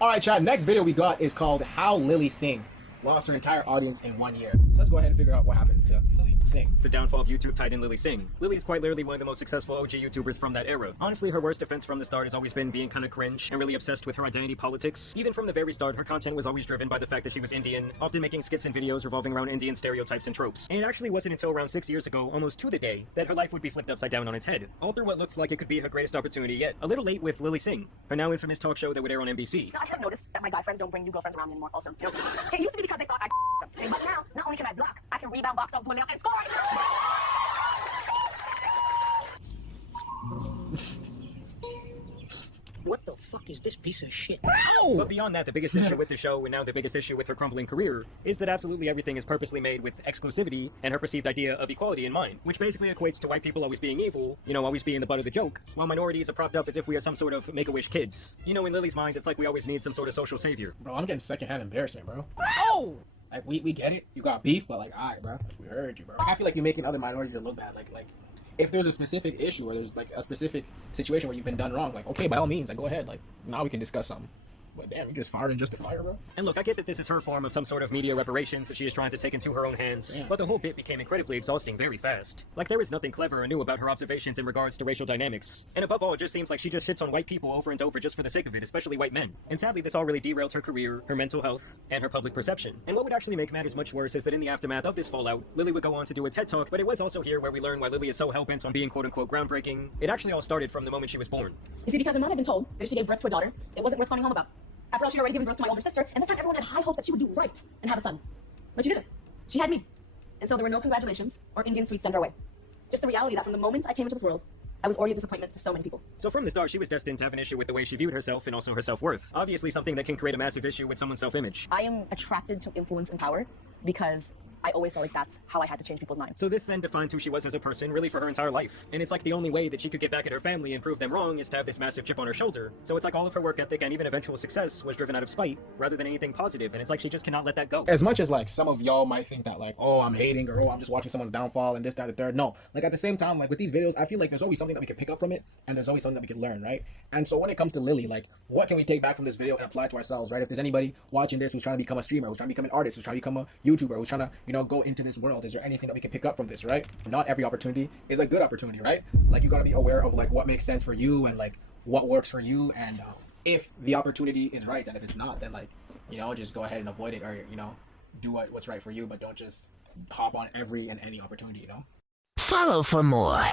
All right, Chad. Next video we got is called "How Lilly Singh Lost Her Entire Audience in 1 Year." So let's go ahead and figure out what happened to Lilly Singh. The downfall of YouTube titan Lilly Singh. Lilly is quite literally one of the most successful OG YouTubers from that era. Honestly, her worst offense from the start has always been being kind of cringe and really obsessed with her identity politics. Even from the very start, her content was always driven by the fact that she was Indian, often making skits and videos revolving around Indian stereotypes and tropes. And it actually wasn't until around 6 years ago, almost to the day, that her life would be flipped upside down on its head. All through what looks like it could be her greatest opportunity yet. A little late with Lilly Singh, her now infamous talk show that would air on NBC. I have noticed that my guy friends don't bring new girlfriends around anymore also. It used to be because they thought I them. But now, not only can I block, I can rebound, box up, do a nail, and score! What the fuck is this piece of shit? But beyond that, the biggest issue with the show, and now the biggest issue with her crumbling career, is that absolutely everything is purposely made with exclusivity and her perceived idea of equality in mind, which basically equates to white people always being evil, always being the butt of the joke, while minorities are propped up as if we are some sort of Make-A-Wish kids. In Lily's mind, it's like we always need some sort of social savior. Bro, I'm getting secondhand embarrassment, bro. Oh! Like, we get it. You got beef, but like, all right, bro. We heard you, bro. I feel like you're making other minorities look bad. Like, if there's a specific issue or there's like a specific situation where you've been done wrong, like, okay, by all means, like, go ahead. Like, now we can discuss something. But damn, you just fired and justified, bro. And look, I get that this is her form of some sort of media reparations that she is trying to take into her own hands, but the whole bit became incredibly exhausting very fast. Like, there is nothing clever or new about her observations in regards to racial dynamics. And above all, it just seems like she just shits on white people over and over just for the sake of it, especially white men. And sadly, this all really derailed her career, her mental health, and her public perception. And what would actually make matters much worse is that in the aftermath of this fallout, Lilly would go on to do a TED Talk, but it was also here where we learn why Lilly is so hell-bent on being quote-unquote groundbreaking. It actually all started from the moment she was born. You see, because her mom had been told that if she gave birth to a daughter, it wasn't worth coming home about. After all, she had already given birth to my older sister, and this time everyone had high hopes that she would do right and have a son. But she didn't. She had me. And so there were no congratulations or Indian sweets sent our way. Just the reality that from the moment I came into this world, I was already a disappointment to so many people. So from the start, she was destined to have an issue with the way she viewed herself and also her self-worth. Obviously something that can create a massive issue with someone's self-image. I am attracted to influence and power because I always felt like that's how I had to change people's minds. So this then defined who she was as a person really for her entire life. And it's like the only way that she could get back at her family and prove them wrong is to have this massive chip on her shoulder. So it's like all of her work ethic and even eventual success was driven out of spite rather than anything positive. And it's like she just cannot let that go. As much as like some of y'all might think that like, oh, I'm hating or oh, I'm just watching someone's downfall and this, that, the third. No, like at the same time, like with these videos, I feel like there's always something that we can pick up from it and there's always something that we can learn, right? And so when it comes to Lilly, like what can we take back from this video and apply to ourselves, right? If there's anybody watching this who's trying to become a streamer, who's trying to become an artist, who's trying to become a YouTuber, who's trying to, go into this world, is there anything that we can pick up from this, right? Not every opportunity is a good opportunity, right? Like you got to be aware of like what makes sense for you and like what works for you, and if the opportunity is right, and if it's not, then like just go ahead and avoid it, or do what's right for you, but don't just hop on every and any opportunity. Follow for more.